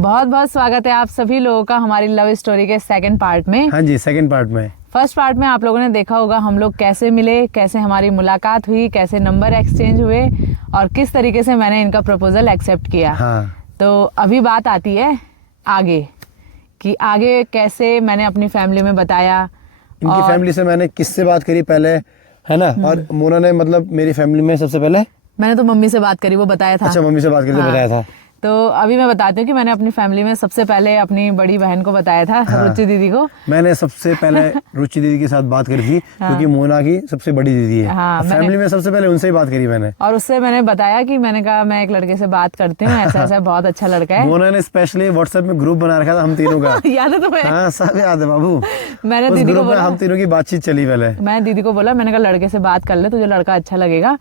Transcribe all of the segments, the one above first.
बहुत बहुत स्वागत है आप सभी लोगों का हमारी लव स्टोरी के सेकंड पार्ट में। हाँ जी, सेकंड पार्ट में। फर्स्ट पार्ट में आप लोगों ने देखा होगा हम लोग कैसे मिले, कैसे हमारी मुलाकात हुई, कैसे नंबर एक्सचेंज हुए और किस तरीके से मैंने इनका प्रपोजल एक्सेप्ट किया। हाँ। तो अभी बात आती है आगे कि आगे कैसे मैंने अपनी फैमिली में बताया। इनकी फैमिली से मैंने किससे बात करी पहले, है ना। और मोना ने मतलब मेरी फैमिली में सबसे पहले मैंने तो मम्मी से बात करी, वो बताया था। अच्छा, मम्मी से बात करके बताया था। तो अभी मैं बताती हूँ कि मैंने अपनी फैमिली में सबसे पहले अपनी बड़ी बहन को बताया था। हाँ। रुचि दीदी को मैंने सबसे पहले रुचि दीदी के साथ बात करी थी। हाँ। क्योंकि मोना की सबसे बड़ी दीदी है। हाँ, फैमिली में सबसे पहले उनसे ही बात करी मैंने। और उससे मैंने बताया कि मैंने कहा मैं एक लड़के से बात करती हूँ, ऐसा ऐसा बहुत अच्छा लड़का है। मोना ने स्पेशली व्हाट्सएप में ग्रुप बना रखा था हम तीनों का। याद है तुम्हें? हाँ, सब याद है बाबू। मैंने दीदी को बोला, हम तीनों की बातचीत चली पहले। मैं दीदी को बोला, मैंने कहा लड़के से बात कर ले, तुझे लड़का अच्छा लगेगा।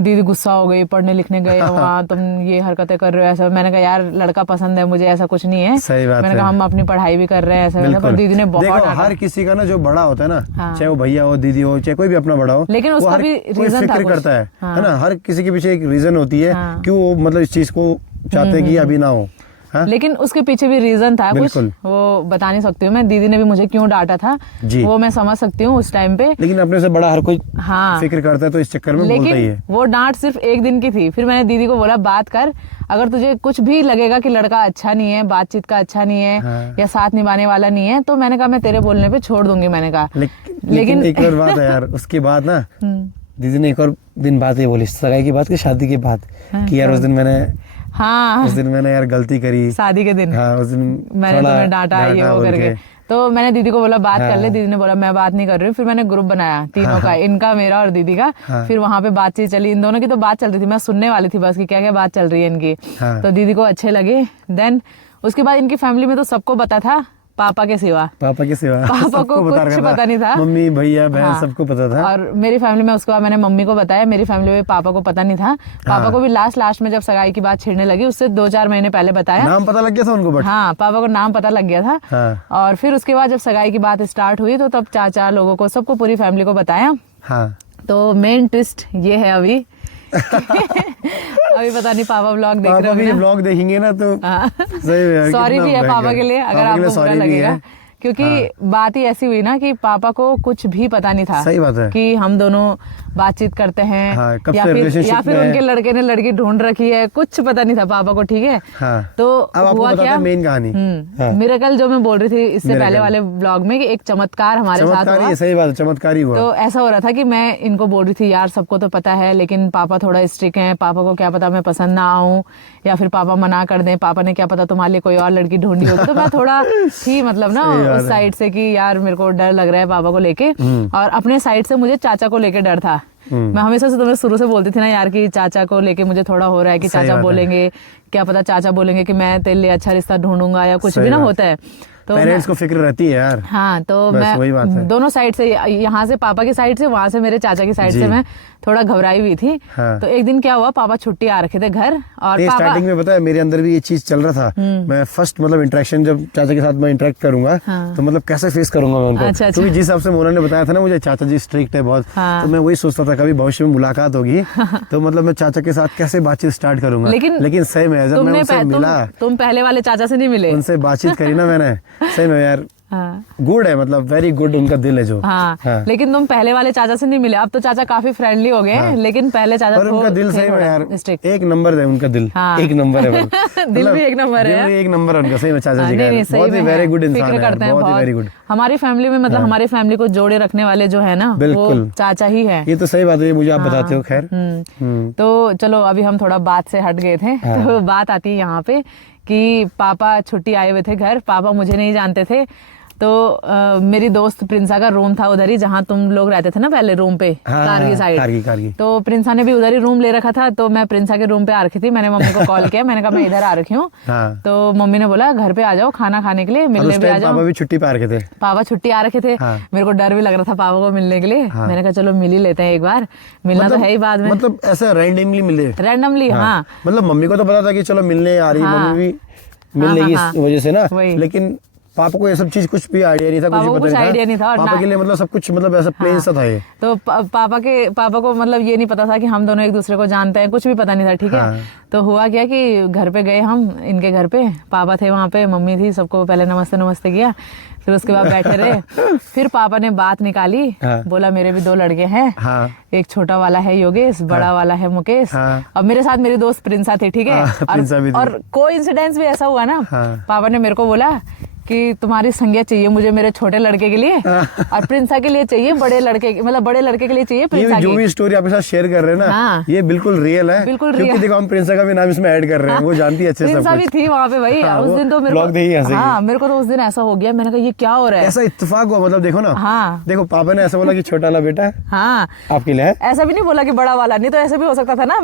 दीदी गुस्सा हो गई, पढ़ने लिखने गए वहाँ, तुम ये हरकतें कर रहे हो ऐसा। मैंने कहा यार लड़का पसंद है मुझे, ऐसा कुछ नहीं है। सही बात मैंने कहा हम अपनी पढ़ाई भी कर रहे हैं ऐसा। पर दीदी ने बहुत देखो, हर किसी का ना जो बड़ा होता है ना, चाहे वो भैया हो, दीदी हो, चाहे कोई भी अपना बड़ा हो, लेकिन उसका भी रीजन था, करता है ना। हर किसी के पीछे एक रीजन होती है क्यों वो मतलब इस चीज को चाहते हैं कि अभी ना हो। हाँ? लेकिन उसके पीछे भी रीजन था कुछ, वो बता नहीं सकती हूँ मैं। दीदी ने भी मुझे क्यों डांटा था वो मैं समझ सकती हूँ उस टाइम पे। लेकिन अपने से बड़ा हर कोई फिक्र करता है तो इस चक्कर में बोलता ही है। वो डांट सिर्फ एक दिन की थी। फिर मैंने दीदी को बोला बात कर, अगर तुझे कुछ भी लगेगा कि लड़का अच्छा नहीं है, बातचीत का अच्छा नहीं है, या साथ निभाने वाला नहीं है, तो मैंने कहा मैं तेरे बोलने पे छोड़ दूंगी। मैंने कहा लेकिन एक और बात है यार, उसके बाद ना दीदी ने एक और दिन बात ये बोली, सगाई की बात की, शादी की बात कि यार उस दिन मैंने यार गलती करी शादी के दिन। हाँ, उस दिन मैंने तुम्हें डांटा ये वो करके। तो मैंने दीदी को बोला बात कर ले। दीदी ने बोला मैं बात नहीं कर रही हूँ। फिर मैंने ग्रुप बनाया तीनों का, इनका, मेरा और दीदी का। फिर वहाँ पे बातचीत चली, इन दोनों की तो बात चल रही थी, मैं सुनने वाली थी बस कि क्या क्या बात चल रही है इनकी। तो दीदी को अच्छे लगे। देन उसके बाद इनकी फैमिली में तो सबको पता था, पापा के सिवा पापा को कुछ पता नहीं था। मम्मी भैया बहन सबको पता था। और मेरी फैमिली में उसके बाद मैंने मम्मी को बताया, मेरी फैमिली में पापा को पता नहीं था। पापा को भी लास्ट में जब सगाई की बात छिड़ने लगी उससे 2-4 महीने पहले बताया। नाम पता लग गया था उनको बट हाँ, पापा को नाम पता लग गया था। और फिर उसके बाद जब सगाई की बात स्टार्ट हुई तो तब चाचा लोगों को, सबको, पूरी फैमिली को बताया। तो मेन ट्विस्ट ये है अभी अभी पता नहीं पापा व्लॉग देख रहे होंगे, व्लॉग देखेंगे ना तो सॉरी भी है पापा के लिए अगर आपको बुरा लगेगा, क्योंकि बात ही ऐसी हुई ना कि पापा को कुछ भी पता नहीं था। सही बात है कि हम दोनों बातचीत करते हैं या फिर उनके लड़के ने लड़की ढूंढ रखी है, कुछ पता नहीं था पापा को। ठीक है। तो हुआ क्या, मेन कहानी मिरेकल जो मैं बोल रही थी इससे पहले वाले ब्लॉग में कि एक चमत्कार हमारे साथ हुआ। सही बात है, चमत्कार ही हुआ। तो ऐसा हो रहा था कि मैं इनको बोल रही थी यार सबको तो पता है लेकिन पापा थोड़ा स्ट्रिक्ट है, पापा को क्या पता मैं पसंद ना आऊं या फिर पापा मना कर दें, पापा ने क्या पता तुम्हारे लिए कोई और लड़की ढूंढी होगी। तो मैं थोड़ा थी मतलब ना उस साइड से कि यार मेरे को डर लग रहा है पापा को लेके, और अपने साइड से मुझे चाचा को लेके डर था। मैं हमेशा से तुम्हें शुरू से बोलती थी ना यार कि चाचा को लेके मुझे थोड़ा हो रहा है कि चाचा बोलेंगे, क्या पता चाचा बोलेंगे कि मैं तेरे लिए अच्छा रिश्ता ढूंढूंगा या कुछ भी ना होता है। तो पेरेंट्स को फिक्र रहती है यार। हाँ, तो मैं दोनों साइड से, यहाँ से पापा की साइड से, वहाँ से मेरे चाचा की साइड से मैं थोड़ा घबराई हुई थी। तो एक दिन क्या हुआ, पापा छुट्टी आ रखे थे घर और स्टार्टिंग में पता है मेरे अंदर भी ये चीज चल रहा था। मैं फर्स्ट मतलब इंटरेक्शन जब चाचा के साथ मैं इंटरेक्ट करूंगा तो मतलब कैसे फेस करूंगा मैं उनको। क्योंकि जिस हिसाब से मोना ने बताया था ना मुझे चाचा जी स्ट्रिक्ट है बहुत, तो मैं वही सोचता था कभी भविष्य में मुलाकात होगी तो मतलब मैं चाचा के साथ कैसे बातचीत स्टार्ट करूंगा। लेकिन सही में जब मैं उनसे मिला, तुम पहले वाले चाचा से नहीं मिले, उनसे बातचीत करी ना मैंने, सही में यार गुड है, मतलब वेरी गुड उनका दिल है जो। लेकिन तुम पहले वाले चाचा से नहीं मिले। अब तो चाचा काफी फ्रेंडली हो गए, लेकिन पहले चाचा उनका दिल सही में यार एक नंबर है, उनका दिल एक नंबर है। दिल भी एक नंबर है, एक नंबर है उनका, सही में चाचा जी का बहुत ही वेरी गुड इंसान है, बहुत ही वेरी गुड। हमारी फैमिली में मतलब हमारी फैमिली को जोड़े रखने वाले जो है ना वो चाचा ही है। ये तो सही बात है, मुझे आप बताते हो। खैर तो चलो अभी हम थोड़ा बात से हट गए थे। तो बात आती है यहाँ पे कि पापा छुट्टी आए हुए थे घर, पापा मुझे नहीं जानते थे। तो मेरी दोस्त प्रिंसा का रूम था उधर ही जहाँ तुम लोग रहते थे ना पहले, रूम पे कारगी साइड। तो प्रिंसा ने भी उधर ही रूम ले रखा था। तो मैं प्रिंसा के रूम पे आ रखी थी, मैंने मम्मी को कॉल किया, मैंने कहा मैं इधर आ रखी हूँ। तो मम्मी ने बोला घर पे आ जाओ खाना खाने के लिए, मिलने भी आ जाओ। पापा भी छुट्टी पे आ रखे थे। पापा छुट्टी आ रखे थे। मेरे को डर भी लग रहा था पापा को मिलने के लिए। मैंने कहा चलो मिल ही लेते हैं एक बार, मिलना तो है ही बाद में। मतलब ऐसा रैंडमली मिले, रैंडमली। हाँ, मतलब मम्मी को तो पता था कि चलो मिलने आ रही, मम्मी भी मिलने की वजह से ना, लेकिन पापा को ये सब चीज कुछ भी आइडिया नहीं था, कुछ आइडिया नहीं था। पापा के लिए मतलब सब कुछ मतलब ऐसा प्लेन सा था ये। तो पापा को मतलब ये नहीं पता था कि हम दोनों एक दूसरे को जानते हैं, कुछ भी पता नहीं था, ठीक है। तो हुआ क्या कि घर पे गए हम, इनके घर पे, पापा थे वहाँ पे, मम्मी थी, सबको पहले नमस्ते नमस्ते किया, फिर उसके बाद बैठे रहे। फिर पापा ने बात निकाली, बोला मेरे भी 2 लड़के हैं, एक छोटा वाला है योगेश, बड़ा वाला है मुकेश, और मेरे साथ मेरी दोस्त प्रिंसा थी, ठीक है। और कोइंसिडेंस भी ऐसा हुआ ना, पापा ने मेरे को बोला कि तुम्हारी संज्ञा चाहिए मुझे मेरे छोटे लड़के के लिए, और प्रिंसा के लिए चाहिए बड़े लड़के, मतलब बड़े लड़के के लिए चाहिए प्रिंसा। जो भी स्टोरी आपके साथ शेयर कर रहे हैं ना, ये बिल्कुल रियल है, बिल्कुल रियल। क्योंकि देखो हम प्रिंसा का भी नाम इसमें ऐड कर रहे हैं, वो जानती है अच्छे से। प्रिंसा भी थी वहाँ पे भाई, उस दिन तो मेरे को तो उस दिन ऐसा हो गया, मैंने कहा ये क्या हो रहा है, ऐसा इत्तेफाक हुआ, मतलब देखो ना। देखो पापा ने ऐसा बोला कि छोटा वाला बेटा आपके लिए है, ऐसा भी नहीं बोला कि बड़ा वाला, नहीं तो ऐसा भी हो सकता था ना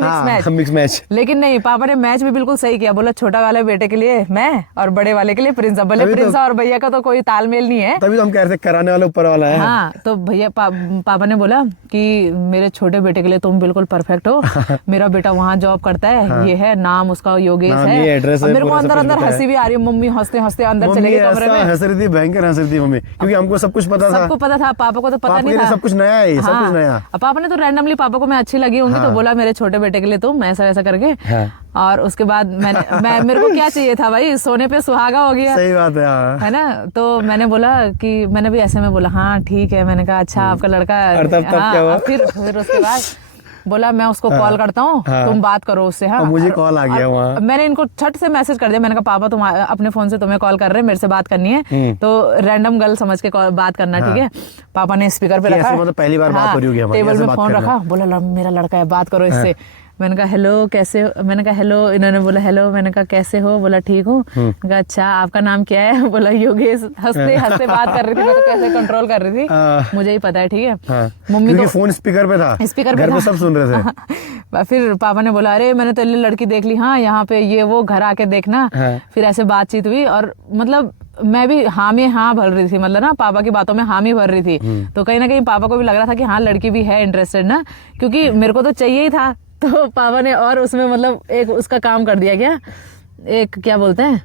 मिक्स मैच। लेकिन नहीं, पापा ने मैच भी बिल्कुल सही किया, बोला छोटा वाले बेटे के लिए मैं और बड़े वाले के लिए प्रिंसा। भले प्रिंसा और भैया का तो कोई तालमेल नहीं है, तभी तो हम कह रहे थे कराने वाला ऊपर वाला है। हाँ, तो भैया पापा ने बोला कि मेरे छोटे बेटे के लिए तुम बिल्कुल परफेक्ट हो, मेरा बेटा वहाँ जॉब करता है, ये है नाम उसका योगेश है। मेरे को अंदर अंदर हंसी भी आ रही है, मम्मी हंसते हंसते अंदर चले गए कमरे में, हंस रही थी, भयंकर हंस रही थी मम्मी, क्योंकि हमको सब कुछ पता था। सबको पता था, पापा को तो पता नहीं था, सब कुछ नया है, सब कुछ नया। पापा ने तो रैंडमली, पापा को मैं अच्छी लगी होंगी तो बोला मेरे छोटे बेटे के लिए तुम ऐसा वैसा करके। और उसके बाद मेरे को क्या चाहिए था भाई, सोने पे सुहागा हो गया। सही बात है ना। तो मैंने बोला कि मैंने भी ऐसे में बोला हाँ ठीक है, मैंने कहा अच्छा आपका लड़का। फिर उसके बाद बोला मैं उसको कॉल करता हूँ, तुम बात करो उससे। हाँ, मुझे कॉल आ गया वहाँ। मैंने इनको छट से मैसेज कर दिया, मैंने कहा पापा तुम अपने फोन से तुम्हें कॉल कर रहे हैं, मेरे से बात करनी है, तो रैंडम गर्ल समझ के बात करना, ठीक है। पापा ने स्पीकर पे रखा, मतलब पहली बार बात हो रही होगी, टेबल में फोन रखा, बोला मेरा लड़का है, बात करो इससे। मैंने कहा हेलो कैसे हो, मैंने कहा हेलो, इन्होंने बोला हेलो, मैंने कहा कैसे हो, बोला ठीक हूँ। मैंने कहा अच्छा आपका नाम क्या है, बोला योगेश। हंसते हंसते बात कर रही थी, मैं तो कैसे कंट्रोल कर रही थी, मुझे ही पता है, ठीक है। मम्मी तो फोन स्पीकर पे था, स्पीकर पे घर पे सब सुन रहे थे। फिर पापा ने बोला अरे मैंने तेरे लिए लड़की देख ली, हाँ यहाँ पे ये वो, घर आके देखना। फिर ऐसे बातचीत हुई, और मतलब मैं भी हाँ में हाँ भर रही थी, मतलब ना पापा की बातों में हाँ में भर रही थी। तो कहीं ना कहीं पापा को भी लग रहा था कि हाँ लड़की भी है इंटरेस्टेड ना, क्योंकि मेरे को तो चाहिए ही था। तो पापा ने और उसमें मतलब एक उसका काम कर दिया, क्या एक क्या बोलते हैं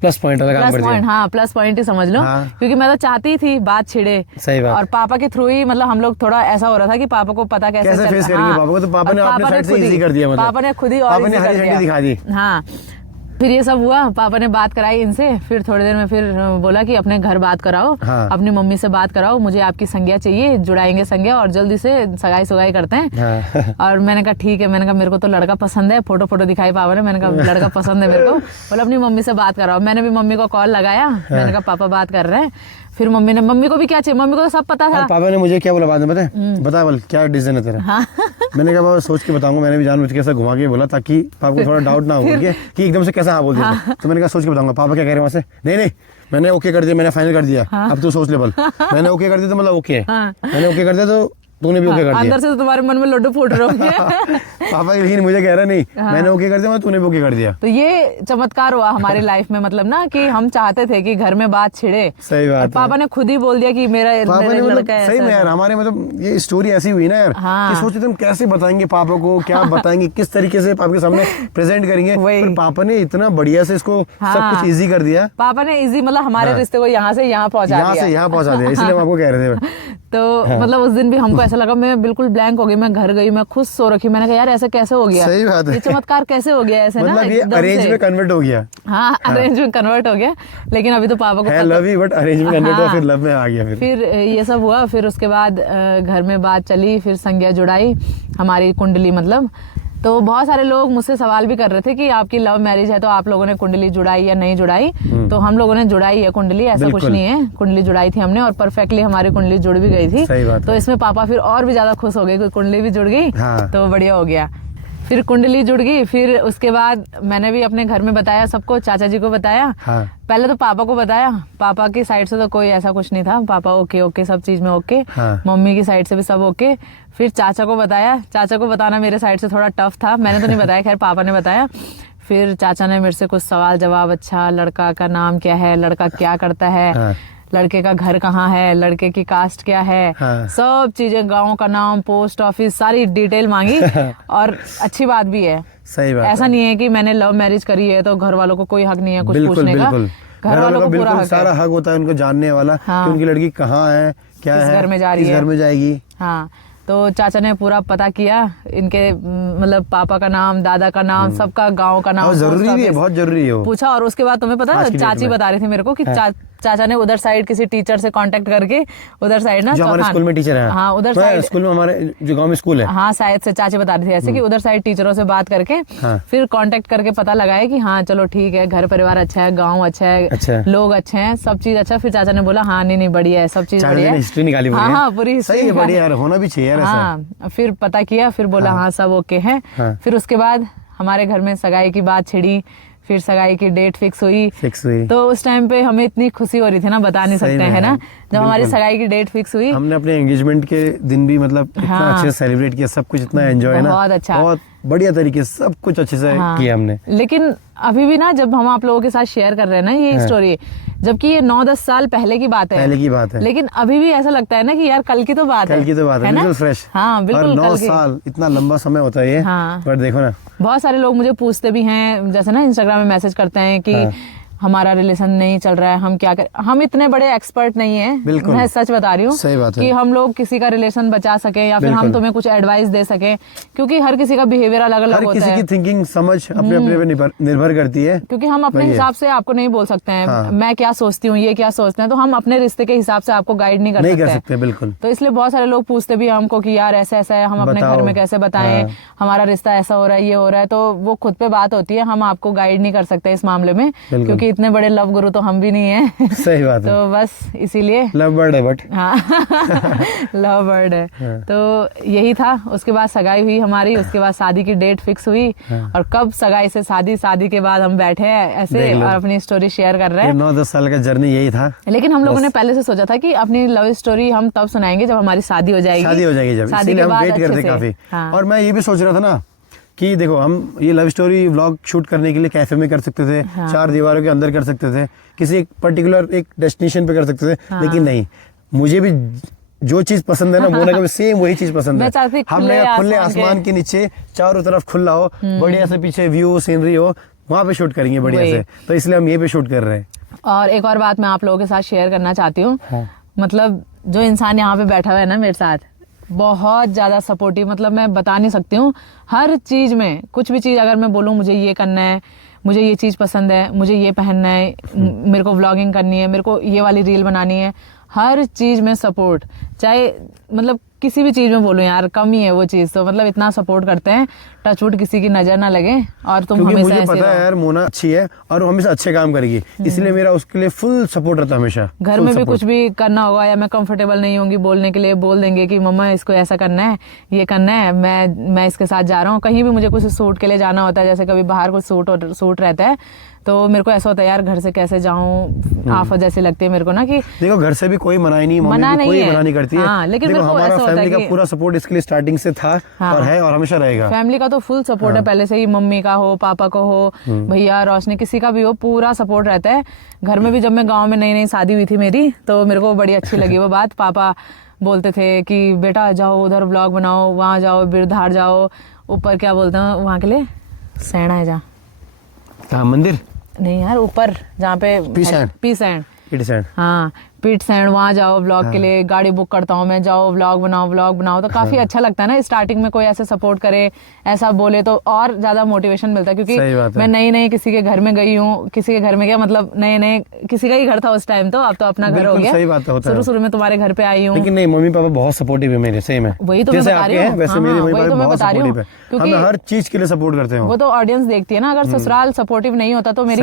प्लस पॉइंट वाला काम कर दिया। हाँ प्लस पॉइंट ही समझ लो। क्योंकि मैं तो चाहती थी बात छिड़े, सही बात। और पापा के थ्रू ही मतलब हम लोग थोड़ा ऐसा हो रहा था कि पापा को पता कैसे फेस करेंगे पापा को, तो पापा ने अपने साइड से इजी कर दिया, मतलब पापा ने खुद ही और इजी कर दिखा दी। हाँ, फिर ये सब हुआ, पापा ने बात कराई इनसे, फिर थोड़ी देर में फिर बोला कि अपने घर बात कराओ, अपनी मम्मी से बात कराओ, मुझे आपकी संज्ञा चाहिए, जुड़ाएंगे संज्ञा और जल्दी से सगाई सुगाई करते हैं। और मैंने कहा ठीक है, मैंने कहा मेरे को तो लड़का पसंद है, फोटो दिखाई पापा ने, मैंने कहा लड़का पसंद है मेरे को, बोला अपनी मम्मी से बात कराओ। मैंने भी मम्मी को कॉल लगाया, मैंने कहा पापा बात कर रहे हैं। फिर मम्मी को भी क्या चाहिए, मम्मी को तो सब पता था। पापा ने मुझे क्या बोला बाद में बता बोल क्या डिसीजन है तेरा। मैंने कहा पापा सोच के बताऊंगा, मैंने भी जानबूझ के ऐसा घुमा के बोला ताकि पापा को थोड़ा डाउट ना हो कि एकदम से कैसा हाँ बोल दिया। तो मैंने कहा सोच के बताऊंगा। पापा क्या कह रहे हैं वहाँ से, नहीं मैंने ओके कर दिया, मैंने फाइनल कर दिया, अब तू सोच ले बोल। मैंने ओके कर दिया तो मतलब ओके, मैंने ओके कर दिया तो तूने भी ओके कर दिया। अंदर से तो तुम्हारे मन में लड्डू फूट रहे होंगे। पापा लेकिन मुझे कह रहा नहीं, मैंने ओके कर दिया, तूने भी ओके कर दिया। तो ये चमत्कार हुआ हमारी लाइफ में, मतलब ना कि हम चाहते थे कि घर में बात छिड़े। सही बात। पापा ने खुद ही बोल दिया कि मेरा लड़का है। सही में यार, हमारे मतलब ये स्टोरी ऐसी हुई ना यार, कि सोचते थे हम कैसे बताएंगे पापा को, क्या बताएंगे, किस तरीके से पापा के सामने प्रेजेंट करेंगे। पापा ने इतना बढ़िया से इसको सब कुछ इजी कर दिया। पापा ने इजी मतलब हमारे रिश्ते को यहाँ से यहाँ पहुँचा दिया, इसलिए हम आपको कह रहे थे। तो मतलब उस दिन भी हमको ऐसा लगा, मैं बिल्कुल ब्लैंक हो गई, मैं घर गई, मैं खुद सो रखी, मैंने कहा यार ऐसे कैसे हो गया, सही बात है, ये चमत्कार कैसे हो गया ऐसे, मतलब ये अरेंज में कन्वर्ट हो गया। हाँ, अरेंज में कन्वर्ट हो गया, लेकिन अभी तो पापा को लव ही, बट अरेंज में कन्वर्ट हुआ, फिर लव में आ गया। फिर ये सब हुआ, फिर उसके बाद घर में बात चली, फिर संज्ञा जुड़ाई हमारी, कुंडली मतलब। तो बहुत सारे लोग मुझसे सवाल भी कर रहे थे कि आपकी लव मैरिज है तो आप लोगों ने कुंडली जुड़ाई या नहीं जुड़ाई। तो हम लोगों ने जुड़ाई है कुंडली, ऐसा कुछ नहीं है, कुंडली जुड़ाई थी हमने और परफेक्टली हमारी कुंडली जुड़ भी गई थी। तो इसमें पापा फिर और भी ज्यादा खुश हो गए कि कुंडली भी जुड़ गई। तो बढ़िया हो गया। फिर कुंडली जुड़ गई, फिर उसके बाद मैंने भी अपने घर में बताया सबको, चाचा जी को बताया। पहले तो पापा को बताया, पापा की साइड से तो कोई ऐसा कुछ नहीं था, पापा ओके सब चीज में ओके। मम्मी की साइड से भी सब ओके। फिर चाचा को बताया, चाचा को बताना मेरे साइड से थोड़ा टफ था, मैंने तो नहीं बताया, खैर पापा ने बताया। फिर चाचा ने मेरे से कुछ सवाल जवाब, अच्छा लड़का का नाम क्या है, लड़का क्या करता है, लड़के का घर कहाँ है, लड़के की कास्ट क्या है, सब चीजें, गांव का नाम, पोस्ट ऑफिस, सारी डिटेल मांगी। और अच्छी बात भी है, सही बात, ऐसा नहीं है कि मैंने लव मैरिज करी है तो घर वालों को कोई हक नहीं है कुछ पूछने का। घर वालों को पूरा बिल्कुल सारा हक होता है उनको जानने वाला कि उनकी लड़की कहाँ है, क्या है, घर में जा रही है, किस घर में जाएगी। हाँ, तो चाचा ने पूरा पता किया इनके, मतलब पापा का नाम, दादा का नाम, सबका, गांव का नाम, जरूरी भी है, बहुत जरूरी है पूछा। और उसके बाद तुम्हें पता है चाची बता रही थी मेरे को कि चाचा ने उधर साइड किसी टीचर से कांटेक्ट करके, उधर साइड ना जो हमारे स्कूल में टीचर है, हाँ उधर साइड स्कूल में, हमारे जो गांव में स्कूल है, हाँ शायद से चाची बता रही थी ऐसे कि उधर साइड टीचरों से बात करके फिर कांटेक्ट करके पता लगाया कि हाँ चलो ठीक है, घर परिवार अच्छा है, गाँव अच्छा है, लोग अच्छे हैं, सब चीज अच्छा। फिर चाचा ने बोला हाँ नहीं बढ़िया है, सब चीज बढ़िया है, हिस्ट्री निकाली, हाँ पूरी हिस्ट्री बढ़िया होना भी चाहिए। हाँ, फिर पता किया, फिर बोला हाँ सब ओके है। फिर उसके बाद हमारे घर में सगाई की बात छिड़ी, फिर सगाई की डेट फिक्स हुई। तो उस टाइम पे हमें इतनी खुशी हो रही थी ना, बता नहीं सकते हैं ना। जब हमारी सगाई की डेट फिक्स हुई, हमने अपने एंगेजमेंट के दिन भी मतलब इतना अच्छे से सेलिब्रेट किया, सब कुछ इतना एंजॉय ना, बहुत अच्छा, बहुत बढ़िया तरीके से सब कुछ अच्छे से किया हमने। लेकिन अभी भी ना जब हम आप लोगों के साथ शेयर कर रहे हैं ना ये स्टोरी, जबकि ये 9-10 साल पहले की बात है, लेकिन अभी भी ऐसा लगता है ना कि यार कल की तो बात है, बिल्कुल फ्रेश। हाँ बिल्कुल, 9 साल इतना लंबा समय होता है ये। पर देखो ना, बहुत सारे लोग मुझे पूछते भी हैं, जैसे ना इंस्टाग्राम में मैसेज करते हैं कि हमारा रिलेशन नहीं चल रहा है, हम क्या करें। हम इतने बड़े एक्सपर्ट नहीं है, मैं सच बता रही हूँ कि हम लोग किसी का रिलेशन बचा सके या फिर हम तुम्हें कुछ एडवाइस दे सके, क्योंकि हर किसी का बिहेवियर अलग अलग होता है, किसी की थिंकिंग समझ अपने अपने पे निर्भर करती है। क्योंकि हम अपने हिसाब से आपको नहीं बोल सकते हैं मैं क्या सोचती हूँ, ये क्या सोचते हैं, तो हम अपने रिश्ते के हिसाब से आपको गाइड नहीं कर सकते। बिल्कुल। तो इसलिए बहुत सारे लोग पूछते भी हमको कि यार ऐसा ऐसा है, हम अपने घर में कैसे बताएं, हमारा रिश्ता ऐसा हो रहा है, ये हो रहा है। तो वो खुद पे बात होती है, हम आपको गाइड नहीं कर सकते इस मामले में, क्योंकि इतने बड़े लव गुरु तो हम भी नहीं है। सही बात है। तो बस इसीलिए लव बर्ड है, बट हाँ लव बर्ड है। तो यही था। उसके बाद सगाई हुई हमारी, उसके बाद शादी की डेट फिक्स हुई, और कब सगाई से शादी के बाद हम बैठे हैं ऐसे और अपनी स्टोरी शेयर कर रहे हैं। 9-10 साल का जर्नी यही था। लेकिन हम लोगों ने पहले से सोचा था कि अपनी लव स्टोरी हम तब सुनाएंगे जब हमारी शादी हो जाएगी जब, इसीलिए हम वेट करते काफी। और मैं ये भी सोच रहा था ना कि देखो, हम ये लव स्टोरी व्लॉग शूट करने के लिए कैफे में कर सकते थे, 4 दीवारों के अंदर कर सकते थे, किसी एक पर्टिकुलर एक डेस्टिनेशन पे कर सकते थे, लेकिन नहीं, मुझे भी जो चीज पसंद है ना, मोना को भी सेम वही चीज पसंद है। हमने खुले आसमान के नीचे चारों तरफ खुला हो, बढ़िया से पीछे व्यू सीनरी हो, वहाँ पे शूट करेंगे बढ़िया से। तो इसलिए हम ये पे शूट कर रहे हैं। और एक और बात मैं आप लोगों के साथ शेयर करना चाहती हूँ, मतलब जो इंसान यहाँ पे बैठा हुआ है ना मेरे साथ, बहुत ज़्यादा सपोर्टिव, मतलब मैं बता नहीं सकती हूँ। हर चीज़ में, कुछ भी चीज़ अगर मैं बोलूँ मुझे ये करना है, मुझे ये चीज़ पसंद है, मुझे ये पहनना है, मेरे को व्लॉगिंग करनी है, मेरे को ये वाली रील बनानी है, हर चीज़ में सपोर्ट। चाहे मतलब किसी भी चीज़ में बोलूँ यार, कम ही है वो चीज़, तो मतलब इतना सपोर्ट करते हैं, टचवुड किसी की नज़र ना लगे। और तुम हमेशा मुझे पता है यार मोना अच्छी है और वो हमेशा अच्छे काम करेगी, इसलिए मेरा उसके लिए फुल सपोर्ट रहता है हमेशा। घर में भी कुछ भी करना होगा या मैं कंफर्टेबल नहीं होंगी बोलने के लिए, बोल देंगे कि मम्मा इसको ऐसा करना है, ये करना है, मैं इसके साथ जा रहा हूँ। कहीं भी मुझे कुछ शूट के लिए जाना होता है, जैसे कभी बाहर कुछ शूट रहता है, तो मेरे को ऐसा होता है यार घर से कैसे जाऊँ, आफत जैसी लगती है मेरे को ना, कि देखो घर से भी कोई मनाही नहीं, मम्मी भी कोई मना नहीं करती है, लेकिन मेरे को हमारा फैमिली का पूरा सपोर्ट इसके लिए स्टार्टिंग से था और है और हमेशा रहेगा। फैमिली का तो फुल सपोर्ट है पहले से ही, मम्मी का हो, पापा को हो, भैया, रोशनी, किसी का भी हो, पूरा सपोर्ट रहता है। घर में भी जब मैं गाँव में नई शादी हुई थी मेरी, तो मेरे को बड़ी अच्छी लगी वो बात। पापा बोलते थे कि बेटा जाओ उधर व्लॉग बनाओ, वहाँ जाओ, बिरधार जाओ, ऊपर क्या बोलते हैं वहाँ के लिए, सैना है जहाँ, मंदिर नहीं यार, ऊपर जहाँ पे पीस एंड, हाँ पीट सैंड, वहाँ जाओ व्लॉग के लिए, गाड़ी बुक करता हूँ मैं, जाओ व्लॉग बनाओ। तो काफी अच्छा लगता है ना स्टार्टिंग में कोई ऐसे सपोर्ट करे, ऐसा बोले, तो और ज्यादा मोटिवेशन मिलता है। क्योंकि मैं नई किसी के घर में गई हूँ, किसी के घर में क्या मतलब नए किसी का ही घर था उस टाइम, तो अब तो अपना घर हो गया। शुरू में तुम्हारे घर पे आई हूँ, लेकिन नहीं, मम्मी पापा बहुत सपोर्टिव है मेरे, सही में। वही तो मैं बता रही हूँ, वैसे मेरे मम्मी पापा बहुत सपोर्टिव है, क्योंकि हर चीज के लिए सपोर्ट करते हैं। वो तो ऑडियंस देखती है ना, अगर ससुराल सपोर्टिव नहीं होता तो मेरी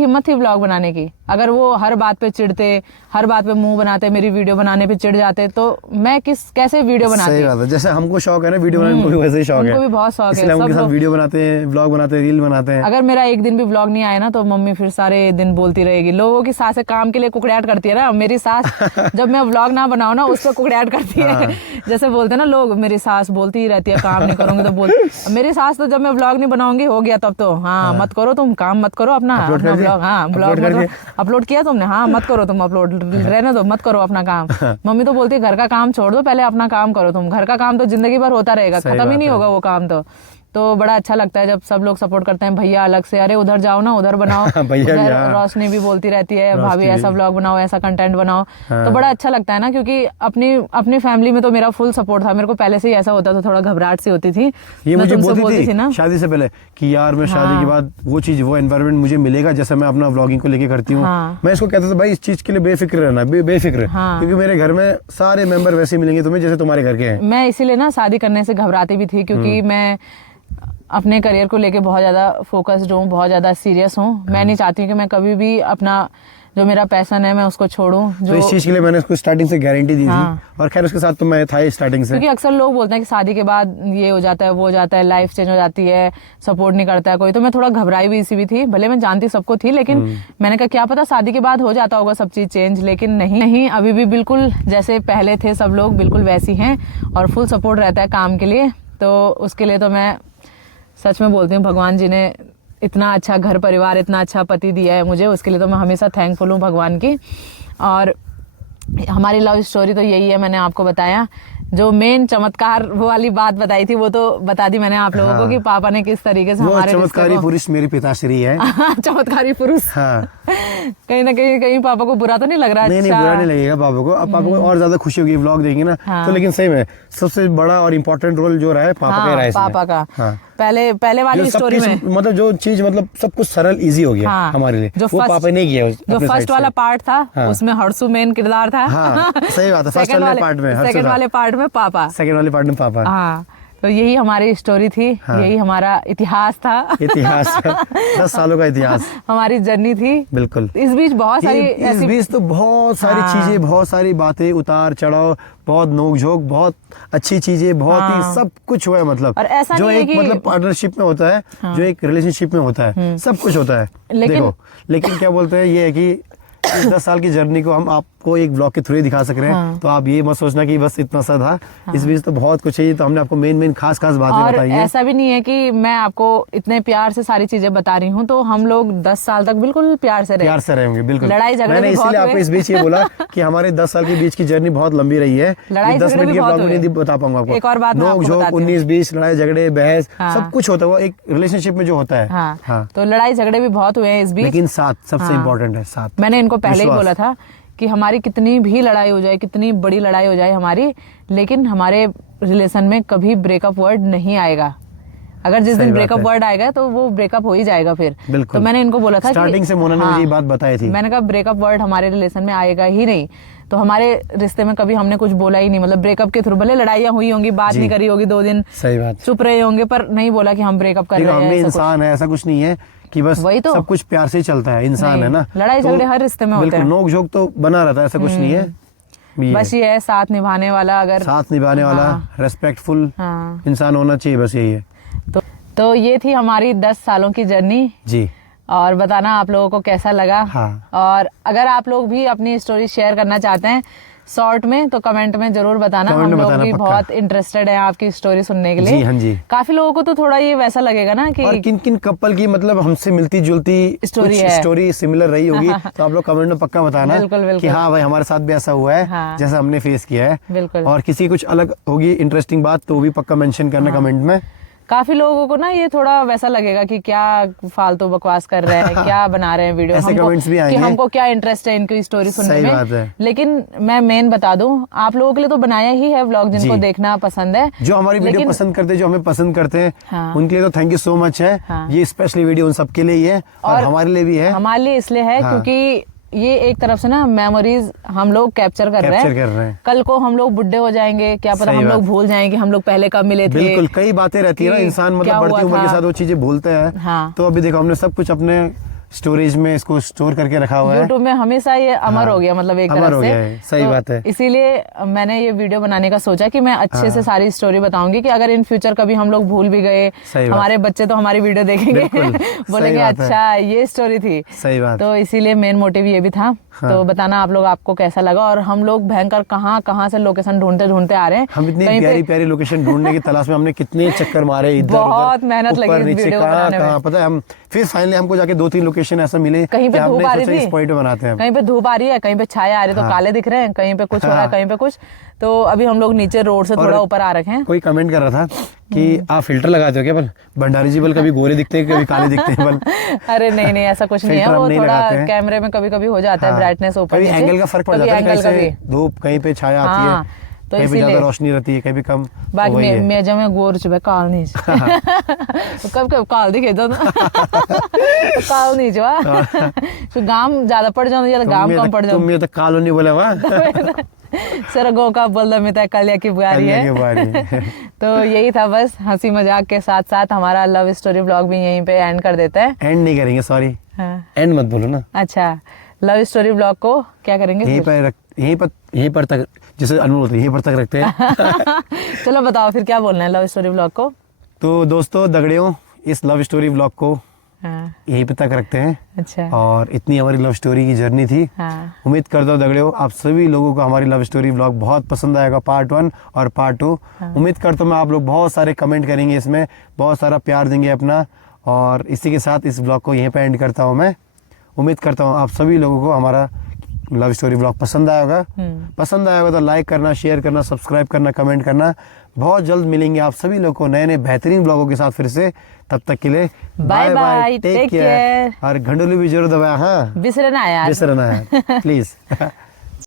हिम्मत थी व्लॉग बनाने की। अगर वो हर बात पे चिढ़ते, हर बात पे मुंह बनाते, मेरी वीडियो बनाने पे चिढ़ जाते, तो मैं कैसे वीडियो बनाती। सही बात है, जैसे हमको शौक है ना वीडियो बनाने को, वैसे ही शौक है, उनको भी बहुत शौक है, सब लोग वीडियो बनाते हैं, व्लॉग बनाते हैं, रील बनाते हैं। अगर मेरा एक दिन भी व्लॉग नहीं आया ना, तो मम्मी फिर सारे दिन बोलती रहेगी। लोगों की सास काम के लिए कुकड़ियाट करती है ना, मेरी सास जब मैं व्लॉग ना बनाऊं ना, उस पर कुकड़ियाट करती है। जैसे बोलते हैं ना लोग, मेरी सास बोलती ही रहती है काम नहीं करूंगी तो बोल। मेरी सास तो जब मैं व्लॉग नहीं बनाऊंगी, हो गया तब तो, हाँ मत करो तुम काम, मत करो अपना व्लॉग, हाँ ब्लॉग अपलोड किया तुमने, हाँ मत करो तुम अपलोड, रहने दो, मत करो अपना काम। मम्मी तो बोलती है घर का काम छोड़ दो, पहले अपना काम करो तुम, घर का काम तो जिंदगी भर होता रहेगा, खत्म ही नहीं होगा वो काम। तो बड़ा अच्छा लगता है जब सब लोग सपोर्ट करते हैं। भैया अलग से, अरे उधर जाओ ना, उधर बनाओ। भैया भी, हाँ। रोशनी भी बोलती रहती है, भाभी ऐसा व्लॉग बनाओ, ऐसा कंटेंट बनाओ। तो बड़ा अच्छा लगता है ना, क्योंकि अपनी फैमिली में तो मेरा फुल सपोर्ट था। मेरे को पहले से ही ऐसा होता था, थोड़ा घबराहट सी होती थी। ये मुझे बोलती थी ना शादी से पहले कि यार मैं शादी के बाद वो चीज, वो एनवायरनमेंट मुझे मिलेगा जैसे मैं अपना व्लॉगिंग को लेके करती हूँ। मैं इसको कहता था भाई इस चीज के लिए बेफिक्र रहना, बेफिक्र, क्योंकि मेरे घर में सारे मेंबर वैसे मिलेंगे तुम्हें जैसे तुम्हारे घर के हैं। मैं इसीलिए ना शादी करने से घबराती भी थी, क्योंकि मैं अपने करियर को लेके बहुत ज़्यादा फोकस्ड हूँ, बहुत ज़्यादा सीरियस हूँ। मैं नहीं चाहती कि मैं कभी भी अपना जो मेरा पैशन है मैं उसको छोड़ूं। तो इस चीज के लिए मैंने उसको स्टार्टिंग से गारंटी दी थी, और खैर उसके साथ तो मैं था ही स्टार्टिंग से। क्योंकि अक्सर लोग बोलते हैं कि शादी के बाद ये हो जाता है, वो हो जाता है, लाइफ चेंज हो जाती है, सपोर्ट नहीं करता है कोई। तो मैं थोड़ा घबराई हुई सी भी थी, भले मैं जानती सबको थी, लेकिन मैंने कहा क्या पता शादी के बाद हो जाता होगा सब चीज चेंज। लेकिन नहीं, अभी भी बिल्कुल जैसे पहले थे सब लोग बिल्कुल वैसी हैं, और फुल सपोर्ट रहता है काम के लिए। तो उसके लिए तो मैं सच में बोलती हूँ, भगवान जी ने इतना अच्छा घर परिवार, इतना अच्छा पति दिया है मुझे, उसके लिए तो मैं हमेशा थैंकफुल हूँ भगवान की। और हमारी लव स्टोरी तो यही है, मैंने आपको बताया। जो मेन चमत्कार वो वाली बात बताई थी वो तो बता दी मैंने आप लोगों को, कि पापा ने किस तरीके से हमारे चमत्कारी पुरुष मेरे पिताश्री है। चमत्कारी पुरुष। हाँ। कहीं ना कहीं पापा को बुरा तो नहीं लग रहा? नहीं, बुरा नहीं लगेगा पापा को। अब पापा को और ज्यादा खुशी होगी व्लॉग देखेंगे ना। तो लेकिन सही में सबसे बड़ा और इम्पोर्टेंट रोल जो रहा है पापा का रहा है, पापा का। पहले वाली स्टोरी में मतलब जो चीज, मतलब सब कुछ सरल इजी हो गया हमारे लिए, वो पापा ने किया। जो फर्स्ट वाला पार्ट था उसमें हर्षु मेन किरदार था। सही बात है। फर्स्ट वाले पार्ट में, सेकंड वाले पार्ट में पापा, सेकंड वाले पार्ट में पापा। हाँ, तो यही हमारी स्टोरी थी। यही हमारा इतिहास था। इतिहास 10 सालों का इतिहास हमारी जर्नी थी। बिल्कुल। इस बीच बहुत सारी इस बीच तो बहुत सारी चीजें, बहुत सारी बातें, उतार चढ़ाव, बहुत नोकझोंक, बहुत अच्छी चीजें, बहुत ही सब कुछ हुआ है। मतलब और ऐसा जो नहीं एक मतलब पार्टनरशिप में होता है, जो एक रिलेशनशिप में होता है, सब कुछ होता है। देखो, लेकिन क्या बोलते हैं, ये है कि 10 साल की जर्नी को हम आपको एक ब्लॉग के थ्रू ही दिखा सक रहे हैं। तो आप ये मत सोचना कि बस इतना सा था। इस बीच तो बहुत कुछ है। तो हमने आपको मेन खास बातें बताई हैं। ऐसा भी नहीं है कि मैं आपको इतने प्यार से सारी चीजें बता रही हूँ। तो हम लोग 10 साल तक बिल्कुल प्यार से रहेंगे। बिल्कुल। लड़ाई झगड़े मैंने इसीलिए आपको इस बीच ये बोला कि हमारे 10 साल के बीच की जर्नी बहुत लंबी रही है। 10 मिनट के ब्लॉग में नहीं बता पाऊंगा आपको। एक और बात, नोक-झोंक, 19-20, लड़ाई झगड़े, बहस, सब कुछ होता है। वो एक रिलेशनशिप में जो होता है। तो लड़ाई झगड़े भी बहुत हुए हैं इस बीच, लेकिन साथ सबसे इम्पोर्टेंट है साथ। मैंने इनको पहले ही बोला था कि हमारी कितनी भी लड़ाई हो जाए, कितनी बड़ी लड़ाई हो जाए हमारी, लेकिन हमारे रिलेशन में कभी ब्रेकअप वर्ड नहीं आएगा। अगर जिस दिन ब्रेकअप वर्ड आएगा तो वो ब्रेकअप हो ही जाएगा फिर। तो मैंने इनको बोला था स्टार्टिंग से मोना ने मुझे ये बात बताई थी। मैंने कहा ब्रेकअप वर्ड हमारे रिलेशन में आएगा ही नहीं। तो हमारे रिश्ते में कभी हमने कुछ बोला ही नहीं, मतलब ब्रेकअप के थ्रू भले लड़ाइयाँ हुई होंगी, बात नहीं करी होगी 2 दिन, सही बात, चुप रहे होंगे, पर नहीं बोला कि हम ब्रेकअप कर रहे हैं। हमने इंसान है, ऐसा कुछ नहीं है कि बस वही तो सब कुछ प्यार से ही चलता है। इंसान है ना, लड़ाई झगड़े हर रिश्ते में होते हैं। नोक झोंक तो बना रहता है, ऐसा कुछ नहीं है। बस ये है साथ निभाने वाला, अगर साथ निभाने वाला, रेस्पेक्टफुल इंसान होना चाहिए, बस यही है। तो ये थी हमारी 10 सालों की जर्नी जी। और बताना आप लोगों को कैसा लगा। और अगर आप लोग भी अपनी स्टोरी शेयर करना चाहते हैं शॉर्ट में, तो कमेंट में जरूर बताना। हम लोग भी बहुत इंटरेस्टेड हैं आपकी स्टोरी सुनने के लिए। जी, हाँ जी। काफी लोगों को तो थोड़ा ये वैसा लगेगा ना कि किन किन कपल की मतलब हमसे मिलती जुलती स्टोरी सिमिलर रही होगी। तो आप लोग कमेंट में पक्का बताना कि हाँ भाई हमारे साथ भी ऐसा हुआ है जैसा हमने फेस किया है। बिल्कुल। और किसी कुछ अलग होगी इंटरेस्टिंग बात तो भी पक्का मेंशन करना कमेंट में। काफी लोगों को ना ये थोड़ा वैसा लगेगा कि क्या फालतू बकवास कर रहे हैं, क्या बना रहे हैं वीडियो, हमको क्या इंटरेस्ट है इनकी स्टोरी सुनने में। लेकिन मैं मेन बता दूं, आप लोगों के लिए तो बनाया ही है व्लॉग, जिनको देखना पसंद है, जो हमारी वीडियो पसंद करते हैं, जो हमें पसंद करते हैं, उनके लिए तो थैंक यू सो मच है। ये स्पेशली वीडियो उन सबके लिए ही है और हमारे लिए भी है। हमारे लिए इसलिए है क्योंकि ये एक तरफ से ना मेमोरीज हम लोग कैप्चर कर रहे हैं। कल को हम लोग बुढ़े हो जाएंगे, क्या पता हम लोग भूल जाएंगे हम लोग पहले कब मिले थे। बिल्कुल, कई बातें रहती है ना, इंसान मतलब बढ़ती उम्र के साथ वो चीजें भूलते हैं। तो अभी देखो हमने सब कुछ अपने स्टोरेज में इसको स्टोर करके रखा हुआ है। यूट्यूब में हमेशा ये अमर हो गया, मतलब एक तरफ से। सही बात है। इसीलिए मैंने ये वीडियो बनाने का सोचा कि मैं अच्छे से सारी स्टोरी बताऊंगी कि अगर इन फ्यूचर कभी हम लोग भूल भी गए, हमारे बच्चे तो हमारी वीडियो देखेंगे, बोलेंगे अच्छा ये स्टोरी थी। सही बात। तो इसीलिए मेन मोटिव ये भी था। तो बताना आप लोग आपको कैसा लगा। और हम लोग भयंकर कहाँ से लोकेशन ढूंढते आ रहे हैं। हम इतनी प्यारी लोकेशन ढूंढने की तलाश में हमने कितने चक्कर मारे, इधर बहुत मेहनत लगी वीडियो बनाने में। पता है, हम फिर फाइनली हमको जाके 2-3 लोकेशन ऐसा मिले, कहीं पे धूप आ रही थी, इस पॉइंट पे बनाते हैं, कहीं पे धूप आ रही है, कहीं पे छाया आ रही है, तो काले दिख रहे हैं, कहीं पे कुछ हो रहा है, कहीं पे कुछ। तो अभी हम लोग नीचे रोड से थोड़ा ऊपर आ रखे हैं। कोई कमेंट कर रहा था कि आप फिल्टर लगाते हो क्या बल? भंडारी जी बल कभी गोरे दिखते हैं, कभी काले दिखते हैं बल। अरे नहीं ऐसा कुछ नहीं है, वो थोड़ा कैमरे में कभी कभी हो जाता है, ब्राइटनेस ऊपर नीचे, एंगल का फर्क पड़ जाता है, कहीं धूप कहीं पे छाया आती है, तो कहीं पे ज्यादा रोशनी रहती है, कहीं भी कम। बाकी मैं जब मैं गोर चुबे काल नहीं कब काल दिखे तो काल नहीं जो तो गाम ज्यादा पड़ जाओ या गाम कम पड़ जाओ। तुम ये तो कालो नहीं बोले वाह सर गो का बोल दो मिता कलिया की बुआरी है। तो यही था बस, हंसी मजाक के साथ साथ हमारा लव स्टोरी ब्लॉग भी यहीं पे एंड कर देते हैं। एंड नहीं करेंगे, सॉरी एंड मत बोलो ना। अच्छा, लव स्टोरी ब्लॉग को क्या करेंगे? यहीं पर तक, जैसे अनमोल होते यहीं पर तक रखते हैं। चलो बताओ फिर क्या बोलना है लव स्टोरी ब्लॉग को। तो दोस्तों दगड़ियों, इस लव स्टोरी ब्लॉग को यहीं पे तक रखते हैं। अच्छा। और इतनी हमारी लव स्टोरी की जर्नी थी। उम्मीद करता हूँ दगड़ियों आप सभी लोगों को हमारी लव स्टोरी ब्लॉग बहुत पसंद आएगा, पार्ट 1 और पार्ट 2। उम्मीद करता हूँ मैं आप लोग बहुत सारे कमेंट करेंगे, इसमें बहुत सारा प्यार देंगे अपना। और इसी के साथ इस ब्लॉग को यहीं पे एंड करता हूँ मैं। उम्मीद करता हूँ आप सभी लोगों को हमारा लव स्टोरी ब्लॉग पसंद आएगा। पसंद आएगा तो लाइक करना, शेयर करना, सब्सक्राइब करना, कमेंट करना। बहुत जल्द मिलेंगे आप सभी लोगों को नए नए बेहतरीन ब्लॉगों के साथ फिर से। तब तक के लिए बाय बाय, टेक केयर। और घंटोली भी जरूर दबाया, हाँ बिसरना यार, बिसरना है प्लीज।